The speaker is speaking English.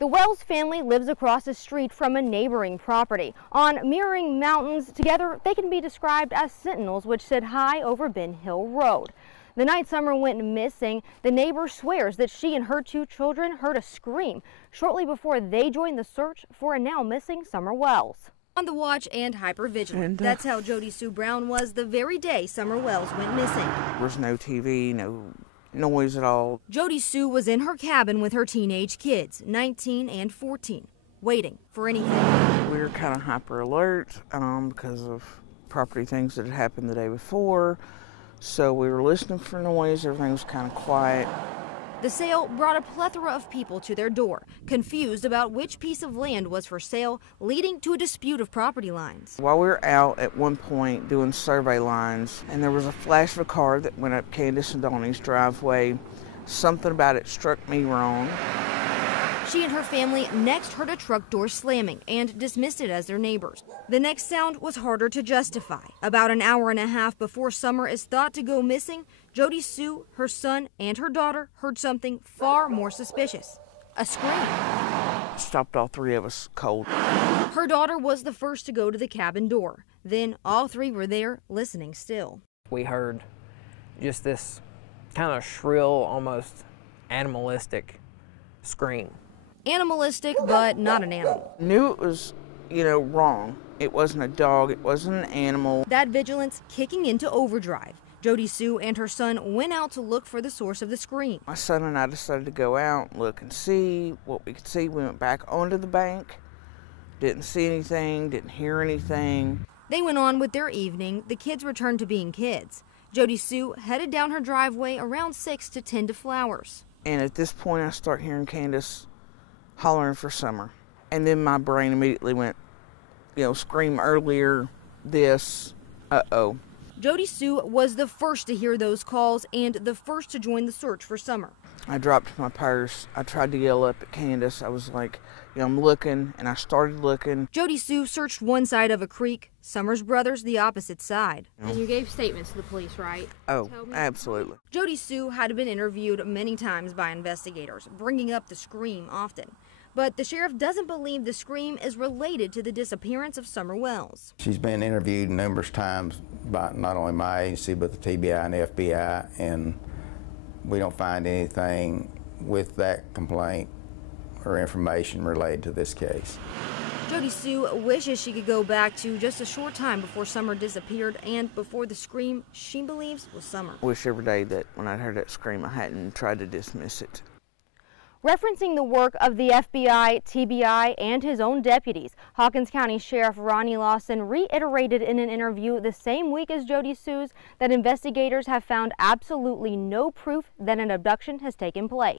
The Wells family lives across the street from a neighboring property. On mirroring mountains, together they can be described as sentinels which sit high over Ben Hill Road. The night Summer went missing, the neighbor swears that she and her 2 children heard a scream shortly before they joined the search for a now missing Summer Wells. On the watch and hypervigilant. That's how Jodi Sue Brown was the very day Summer Wells went missing. There's no TV, no noise at all. Jodi Sue was in her cabin with her teenage kids, 19 and 14, waiting for anything. We were kind of hyper alert because of property things that had happened the day before. So we were listening for noise, everything was kind of quiet. The sale brought a plethora of people to their door, confused about which piece of land was for sale, leading to a dispute of property lines. While we were out at one point doing survey lines, and there was a flash of a car that went up Candus and Don's driveway, something about it struck me wrong. She and her family next heard a truck door slamming and dismissed it as their neighbors. The next sound was harder to justify. About an hour and a half before Summer is thought to go missing, Jodi Sue, her son, and her daughter heard something far more suspicious. A scream. It stopped all 3 of us cold. Her daughter was the first to go to the cabin door. Then all 3 were there, listening still. We heard just this kind of shrill, almost animalistic scream. Animalistic, but not an animal. Knew it was, wrong. It wasn't a dog, it wasn't an animal. That vigilance kicking into overdrive. Jodi Sue and her son went out to look for the source of the scream. My son and I decided to go out, look and see what we could see. We went back onto the bank, didn't see anything, didn't hear anything. They went on with their evening. The kids returned to being kids. Jodi Sue headed down her driveway around 6 to tend to flowers. And at this point I start hearing Candus hollering for Summer. And then my brain immediately went, scream earlier, this, uh-oh. Jodi Sue was the first to hear those calls and the first to join the search for Summer. I dropped my purse. I tried to yell up at Candus. I was like, I'm looking, and I started looking. Jodi Sue searched one side of a creek, Summer's brothers the opposite side. And you gave statements to the police, right? Oh, absolutely. Jodi Sue had been interviewed many times by investigators, bringing up the scream often. But the sheriff doesn't believe the scream is related to the disappearance of Summer Wells. She's been interviewed numerous times by not only my agency, but the TBI and the FBI, and we don't find anything with that complaint or information related to this case. Jodi Sue wishes she could go back to just a short time before Summer disappeared and before the scream she believes was Summer. I wish every day that when I heard that scream I hadn't tried to dismiss it. Referencing the work of the FBI, TBI, and his own deputies, Hawkins County Sheriff Ronnie Lawson reiterated in an interview the same week as Jodi Sue's that investigators have found absolutely no proof that an abduction has taken place.